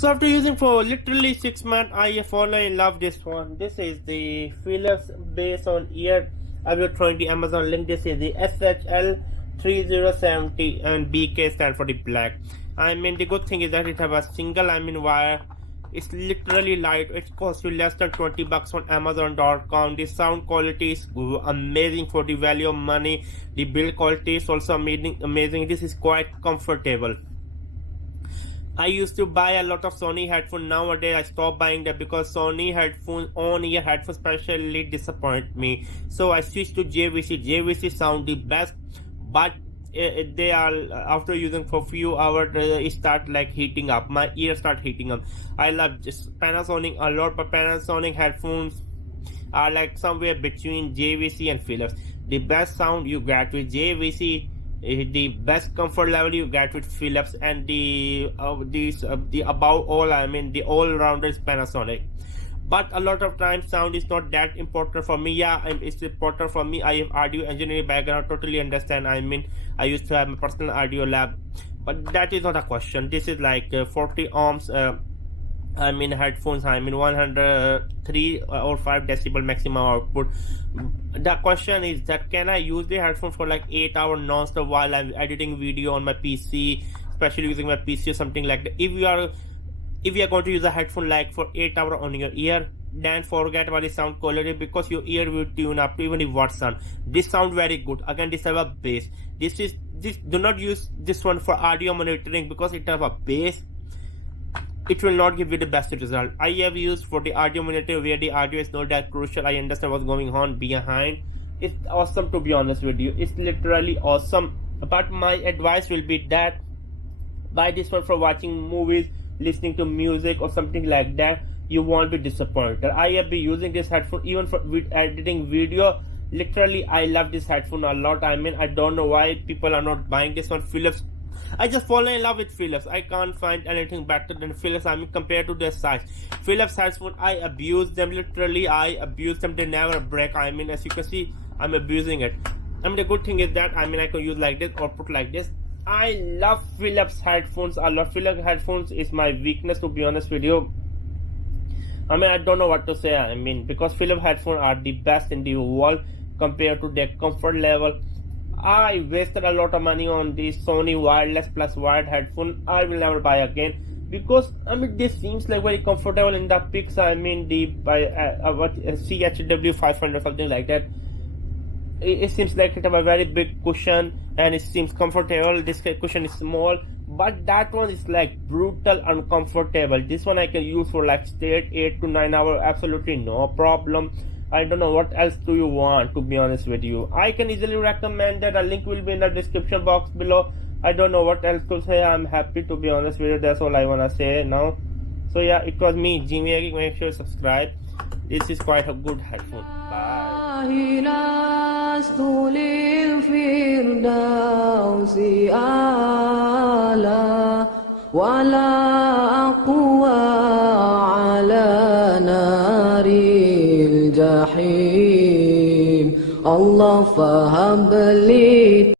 So after using for literally 6 months, I fallen in love this one. This is the Philips based on ear. I will throw in the Amazon link. This is the SHL 3070 and BK stand for the black. I mean the good thing is that it have a single wire. It's literally light. It costs you less than 20 bucks on Amazon.com. The sound quality is amazing for the value of money. The build quality is also amazing. This is quite comfortable. I used to buy a lot of Sony headphones. Nowadays I stopped buying them because Sony headphones on-ear headphones especially disappoint me. So I switched to JVC. JVC sound the best, but they are after using for few hours it start like heating up. My ears start heating up. I love just Panasonic a lot, but Panasonic headphones are like somewhere between JVC and Philips. The best sound you get with JVC. The best comfort level you get with Philips, and the above all, the all-rounder is Panasonic. But a lot of times sound is not that important for me. Yeah, it's important for me. I have audio engineering background, totally understand. I used to have my personal audio lab, but that is not a question. This is like 40 ohms headphones, 103 or 5 decibel maximum output. The question is that can I use the headphone for like 8 hours non-stop while I'm editing video on my PC, especially using my PC or something like that. If you are going to use a headphone like for 8 hours on your ear, then forget about the sound quality, because your ear will tune up to even if what sound. This sound very good. Again, this have a bass. This do not use this one for audio monitoring because it have a bass. It will not give you the best result. I have used for the audio monitor where the audio is not that crucial. I understand what's going on behind. It's awesome, to be honest with you. It's literally awesome. But my advice will be that buy this one for watching movies, listening to music or something like that. You won't be disappointed. I have been using this headphone even for editing video. Literally, I love this headphone a lot. I don't know why people are not buying this one. Philips, I just fall in love with Philips. I can't find anything better than Philips. compared to their size. Philips headphones, I abuse them. Literally, I abuse them. They never break. As you can see, I'm abusing it. The good thing is that I can use like this or put like this. I love Philips headphones a lot. Philips headphones is my weakness, to be honest with you. I don't know what to say. Because Philips headphones are the best in the world compared to their comfort level. I wasted a lot of money on the Sony wireless plus wired headphone. I will never buy again because this seems like very comfortable in the pics. The CHW 500 something like that. It seems like it have a very big cushion and it seems comfortable. This cushion is small, but that one is like brutal uncomfortable. This one I can use for like straight 8 to 9 hours, absolutely no problem. I don't know what else do you want, to be honest with you. I can easily recommend that. A link will be in the description box below. I don't know what else to say. I'm happy, to be honest with you. That's all I wanna say now. So yeah, it was me, Geek. Make sure you subscribe. This is quite a good headphone. Bye. الجحيم الله فهب لي